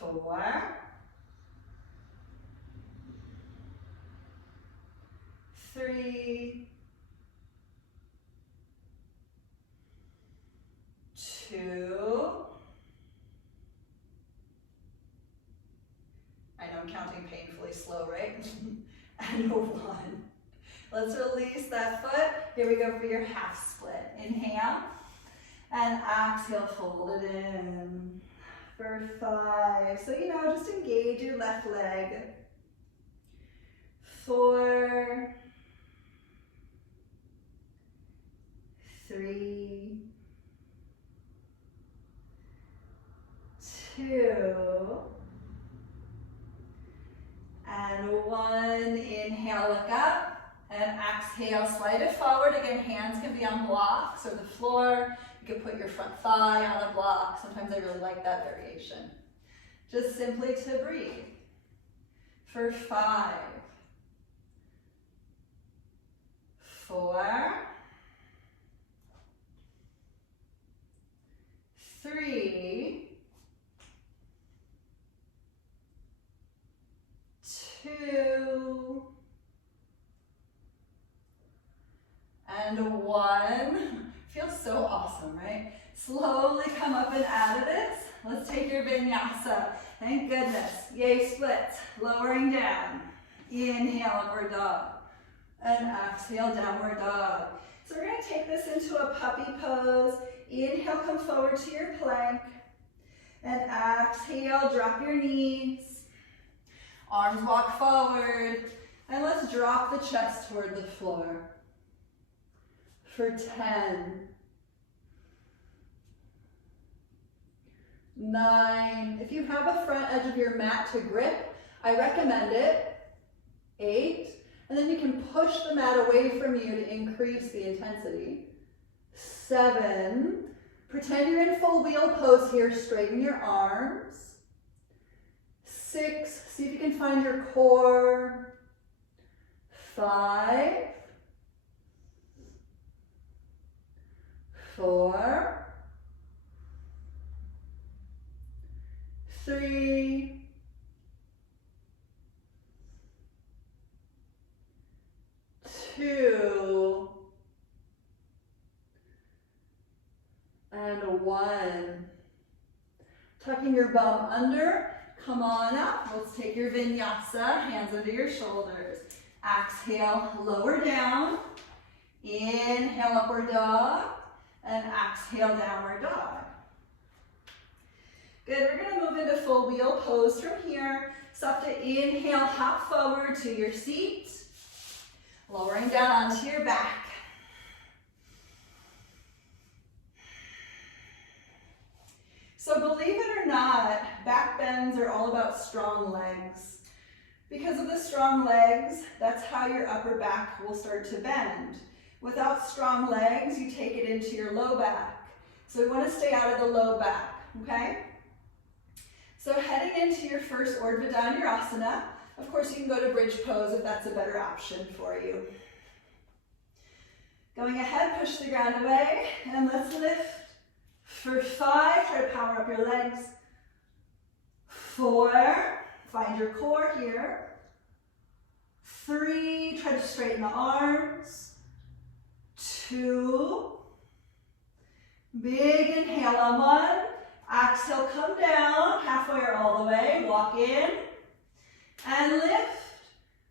4, 3, and 1. Let's release that foot. Here we go for your half split. Inhale, and exhale, fold it in. For 5. So, just engage your left leg. 4, 3, 2, and 1. Inhale, look up, and exhale, slide it forward. Again, hands can be on blocks or the floor. You can put your front thigh on a block. Sometimes I really like that variation. Just simply to breathe. For 5, 4, 3, 2, and 1. Feels so awesome, right? Slowly come up and out of this. Let's take your vinyasa. Thank goodness. Yay, splits. Lowering down. Inhale, upward dog. And exhale, downward dog. So we're going to take this into a puppy pose. Inhale, come forward to your plank. And exhale, drop your knees. Arms walk forward. And let's drop the chest toward the floor. For 10, 9. If you have a front edge of your mat to grip, I recommend it. 8. And then you can push the mat away from you to increase the intensity. 7. Pretend you're in full wheel pose here. Straighten your arms. 6. See if you can find your core. 5. 4, 3, 2, and 1. Tucking your bum under. Come on up. Let's take your vinyasa. Hands under your shoulders. Exhale, lower down. Inhale, upward dog. And exhale, downward dog. Good, we're going to move into full wheel pose from here. Stop to inhale, hop forward to your seat. Lowering down onto your back. So believe it or not, back bends are all about strong legs. Because of the strong legs, that's how your upper back will start to bend. Without strong legs, you take it into your low back. So we want to stay out of the low back, okay? So heading into your first Urdhva Dhanurasana, of course you can go to bridge pose if that's a better option for you. Going ahead, push the ground away, and let's lift. For 5, try to power up your legs. 4, find your core here. 3, try to straighten the arms. 2, big inhale on 1, exhale, come down, halfway or all the way, walk in, and lift.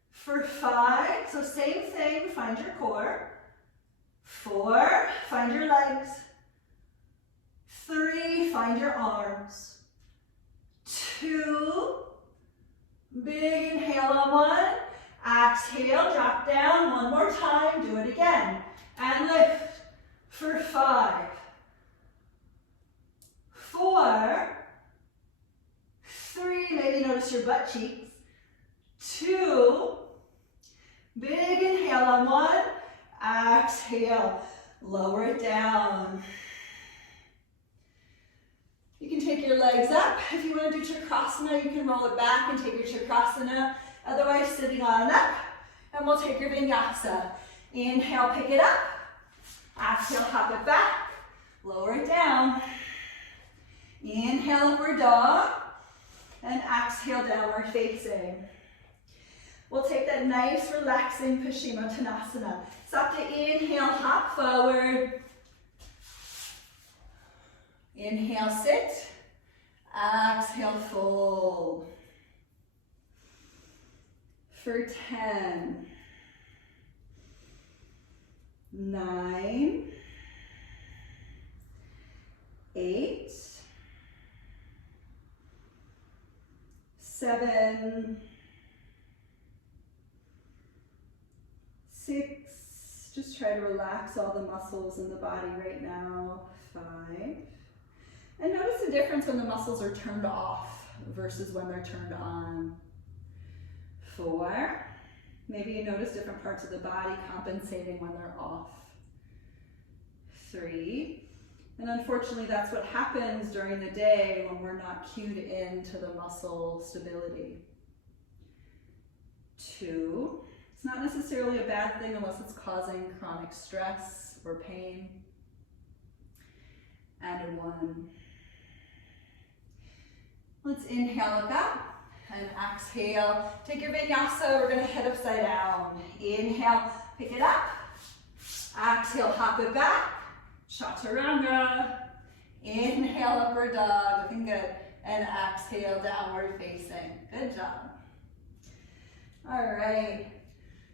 For 5, so same thing, find your core. 4, find your legs. 3, find your arms. 2, big inhale on 1, exhale, drop down, one more time, do it again. And lift. For 5, 4, 3, maybe notice your butt cheeks. 2, big inhale on 1, exhale, lower it down. You can take your legs up. If you want to do Chakrasana, you can roll it back and take your Chakrasana. Otherwise, sitting on up, and we'll take your Vinyasa. Inhale, pick it up. Exhale, hop it back. Lower it down. Inhale, upward dog. And exhale, downward facing. We'll take that nice, relaxing Paschimottanasana. Stop to inhale, hop forward. Inhale, sit. Exhale, fold. for 10, 9, 8, 7, 6, just try to relax all the muscles in the body right now, 5, and notice the difference when the muscles are turned off versus when they're turned on, 4, maybe you notice different parts of the body compensating when they're off, 3, and unfortunately that's what happens during the day when we're not cued into the muscle stability, 2, it's not necessarily a bad thing unless it's causing chronic stress or pain, and 1. Let's inhale, look up, and exhale. Take your vinyasa, we're gonna head upside down. Inhale, pick it up. Exhale, hop it back. Chaturanga. Inhale, upward dog, looking good. And exhale, downward facing. Good job. All right,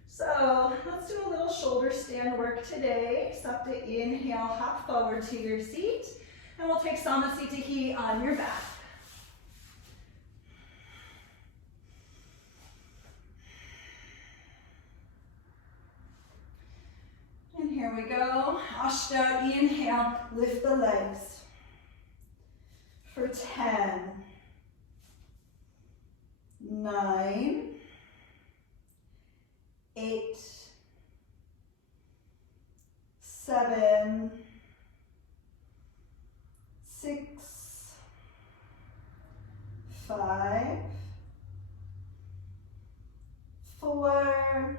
so let's do a little shoulder stand work today. Supta, inhale, hop forward to your seat. And we'll take Samasthiti on your back. And here we go. Ashta, inhale, lift the legs. For 10, 9, 8, 7, 6, 5, 4,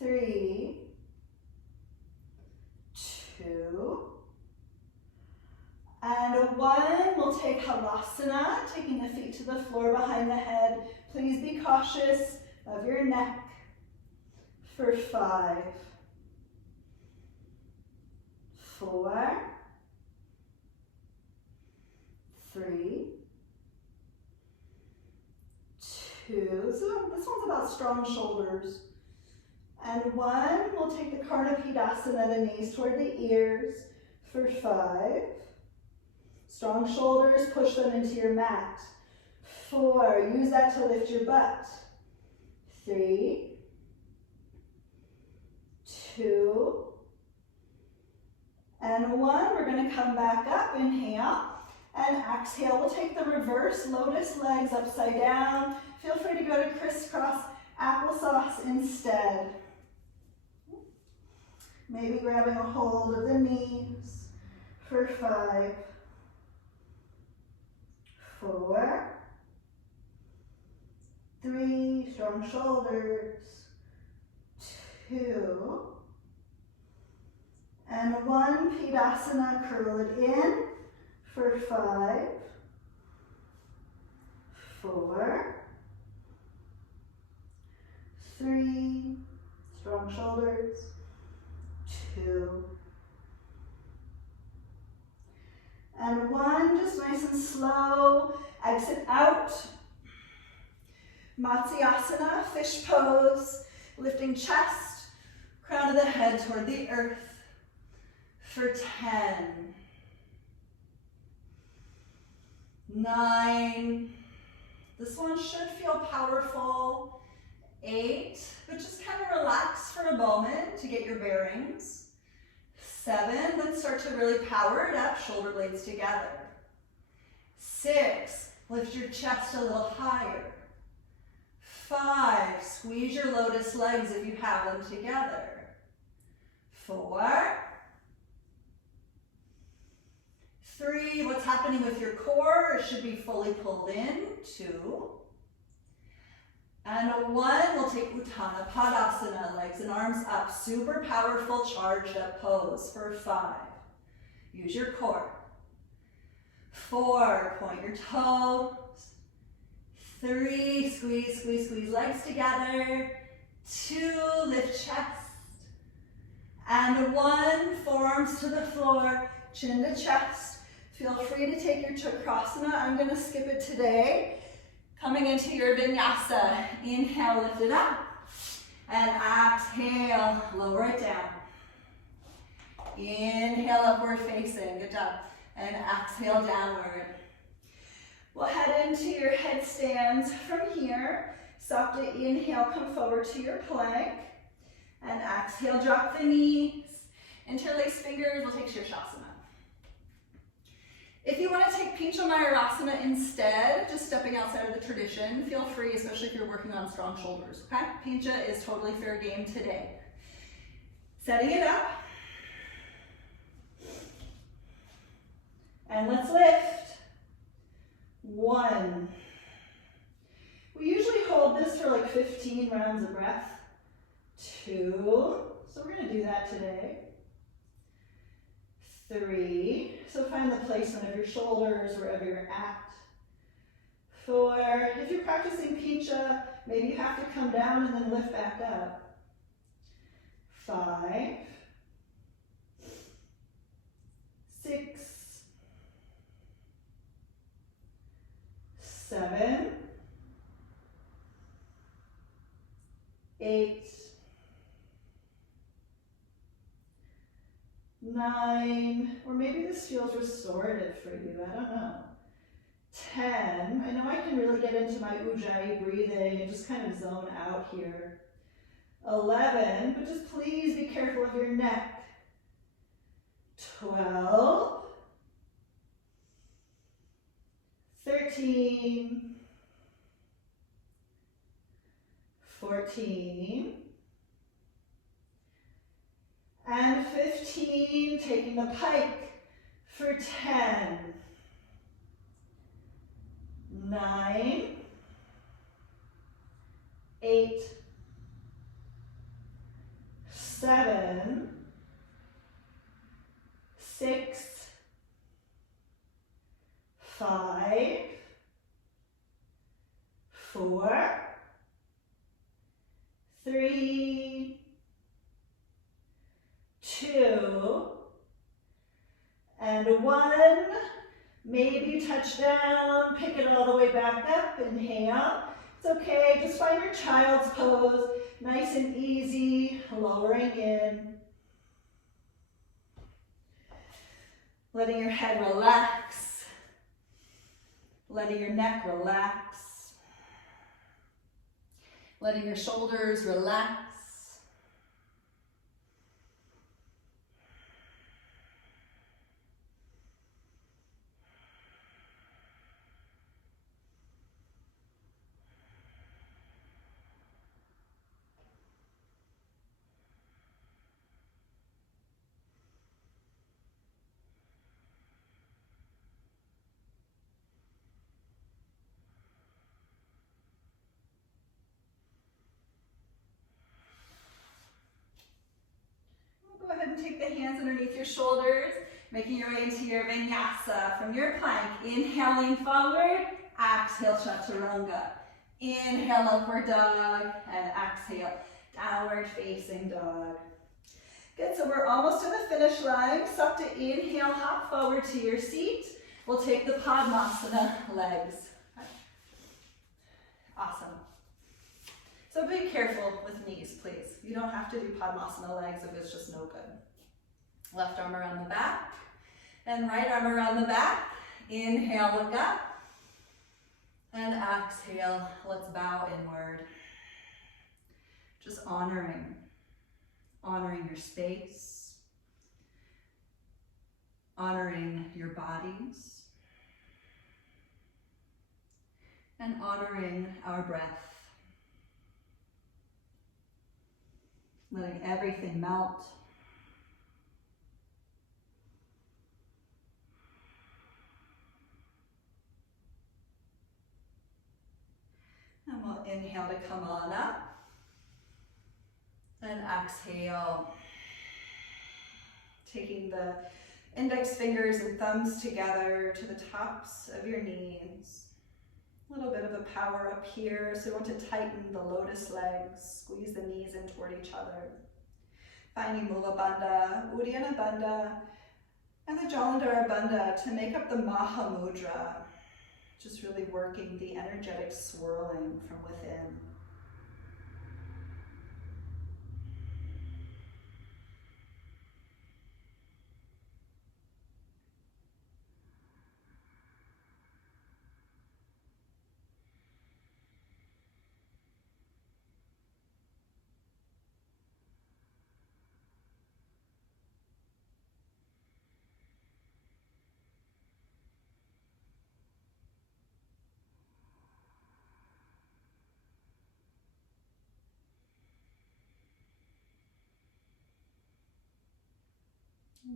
3, 2, and 1. We'll take Halasana, taking the feet to the floor behind the head. Please be cautious of your neck. For 5, 4, 3, 2. So this one's about strong shoulders. And 1, we'll take the Karnapidasana, the knees toward the ears. For 5, strong shoulders, push them into your mat. 4, use that to lift your butt. 3, 2, and 1. We're going to come back up, inhale, and exhale. We'll take the reverse lotus legs upside down. Feel free to go to crisscross applesauce instead. Maybe grabbing a hold of the knees. For 5, 4, 3, strong shoulders, 2, and 1, Pidasana, curl it in. For 5, 4, 3, strong shoulders, 2, and 1, just nice and slow, exit out. Matsyasana, fish pose, lifting chest, crown of the head toward the earth. For 10, 9, this one should feel powerful. 8, but just kind of relax for a moment to get your bearings. 7, let's start to really power it up, shoulder blades together. 6, lift your chest a little higher. 5, squeeze your lotus legs if you have them together. 4, 3, what's happening with your core? It should be fully pulled in. 2, and 1, we'll take Uttana Padasana, legs and arms up, super powerful charged up pose. For 5, use your core. 4, point your toes. 3, squeeze, squeeze, squeeze legs together. 2, lift chest. And 1, forearms to the floor, chin to chest. Feel free to take your Chakrasana. I'm going to skip it today. Coming into your vinyasa. Inhale, lift it up. And exhale, lower it down. Inhale, upward facing. Good job. And exhale, downward. We'll head into your headstands from here. Sapta, inhale, come forward to your plank. And exhale, drop the knees. Interlace fingers, we'll take Shirshasana. If you want to take Pincha Mayurasana instead, just stepping outside of the tradition, feel free, especially if you're working on strong shoulders, okay? Pincha is totally fair game today. Setting it up. And let's lift. 1. We usually hold this for like 15 rounds of breath. 2. So we're going to do that today. 3. So find the placement of your shoulders wherever you're at. 4. If you're practicing Pincha, maybe you have to come down and then lift back up. 5. 6. 7. 8. 9, or maybe this feels restorative for you, I don't know. 10, I know I can really get into my Ujjayi breathing and just kind of zone out here. 11, but just please be careful of your neck. 12, 13, 14, and 15, taking the pike for 10, 9, 8, 7, 6, 5, 4, 3, 2, and 1. Maybe touch down, pick it all the way back up, inhale. It's okay, just find your child's pose, nice and easy, lowering in. Letting your head relax, letting your neck relax, letting your shoulders relax. Go ahead and take the hands underneath your shoulders, making your way into your vinyasa from your plank. Inhaling forward, exhale, chaturanga. Inhale, upward dog, and exhale, downward facing dog. Good, so we're almost to the finish line. Supta, inhale, hop forward to your seat. We'll take the Padmasana legs. Awesome. So be careful with knees, please. You don't have to do Padmasana legs if it's just no good. Left arm around the back, and right arm around the back. Inhale, look up, and exhale, let's bow inward. Just honoring your space, honoring your bodies, and honoring our breath. Letting everything melt. And we'll inhale to come on up. And exhale. Taking the index fingers and thumbs together to the tops of your knees. A little bit of a power up here, so we want to tighten the lotus legs, squeeze the knees in toward each other. Finding Mula Bandha, Uddiyana Bandha, and the Jalandhara Bandha to make up the Maha Mudra. Just really working the energetic swirling from within.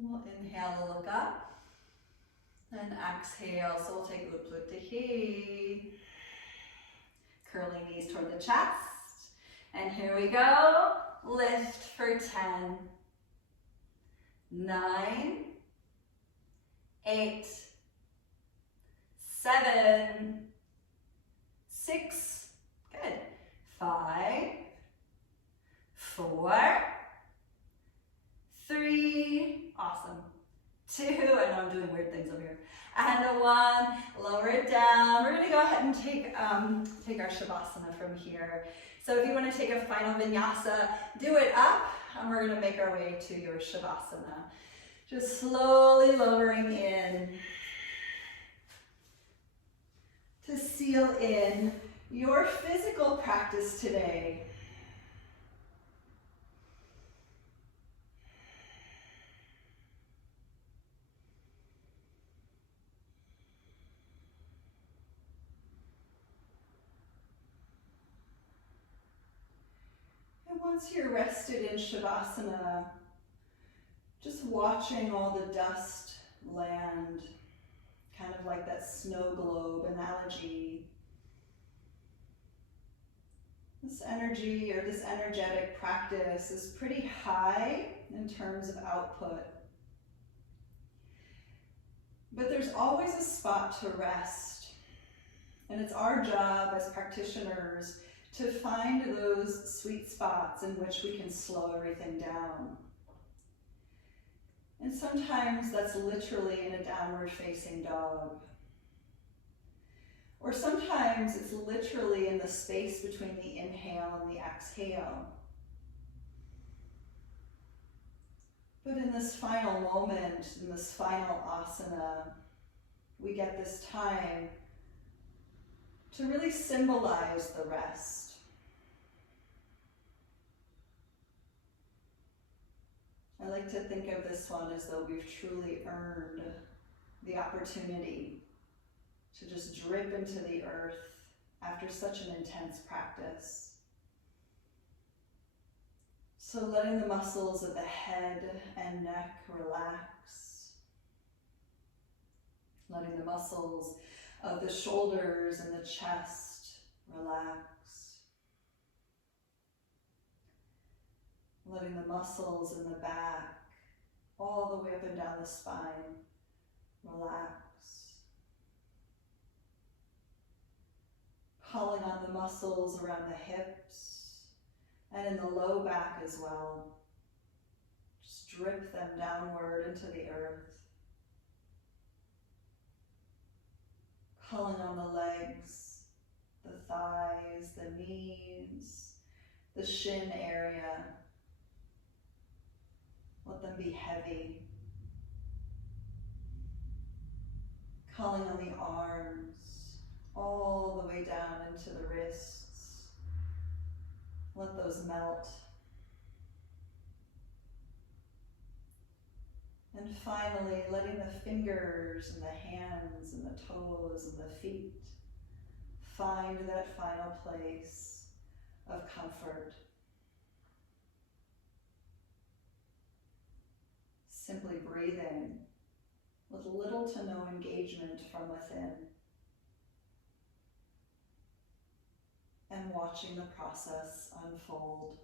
We'll inhale, look up, and exhale, so we'll take Upluttahi. Curling knees toward the chest. And here we go. Lift for 10, 9, 8, 7, 6, good, 5, 4, 3, awesome, 2, I know I'm doing weird things over here, and 1, lower it down. We're gonna go ahead and take our Shavasana from here. So if you wanna take a final vinyasa, do it up, and we're gonna make our way to your Shavasana. Just slowly lowering in to seal in your physical practice today. And once you're rested in Shavasana, just watching all the dust land, kind of like that snow globe analogy. This energy or this energetic practice is pretty high in terms of output. But there's always a spot to rest. And it's our job as practitioners to find those sweet spots in which we can slow everything down. And sometimes that's literally in a downward facing dog. Or sometimes it's literally in the space between the inhale and the exhale. But in this final moment, in this final asana, we get this time to really symbolize the rest. I like to think of this one as though we've truly earned the opportunity to just drip into the earth after such an intense practice. So letting the muscles of the head and neck relax. Letting the muscles of the shoulders and the chest relax. Letting the muscles in the back, all the way up and down the spine, relax. Calling on the muscles around the hips and in the low back as well. Just drip them downward into the earth. Calling on the legs, the thighs, the knees, the shin area. Let them be heavy. Calling on the arms, all the way down into the wrists. Let those melt. And finally, letting the fingers and the hands and the toes and the feet find that final place of comfort. Simply breathing with little to no engagement from within. And watching the process unfold.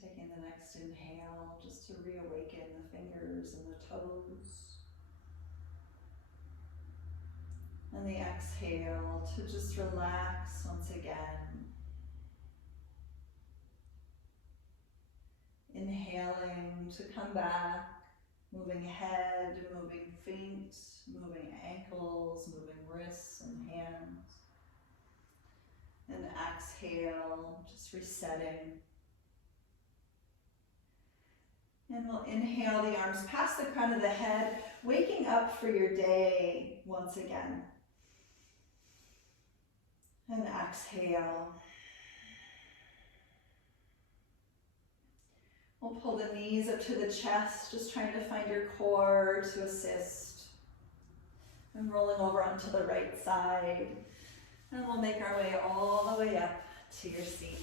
Taking the next inhale just to reawaken the fingers and the toes. And the exhale to just relax once again. Inhaling to come back, moving head, moving feet, moving ankles, moving wrists and hands. And exhale, just resetting. And we'll inhale the arms past the crown of the head, waking up for your day once again. And exhale. We'll pull the knees up to the chest, just trying to find your core to assist. And rolling over onto the right side. And we'll make our way all the way up to your seat.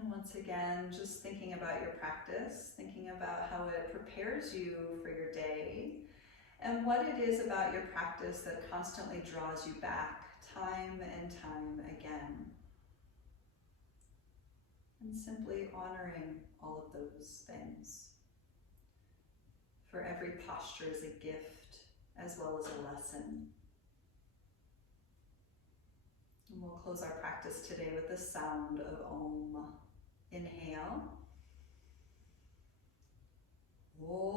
And once again, just thinking about your practice, thinking about how it prepares you for your day, and what it is about your practice that constantly draws you back time and time again. And simply honoring all of those things. For every posture is a gift as well as a lesson. And we'll close our practice today with the sound of Om. Inhale. Om.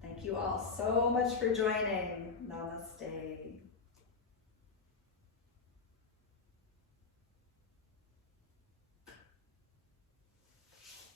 Thank you all so much for joining. Namaste.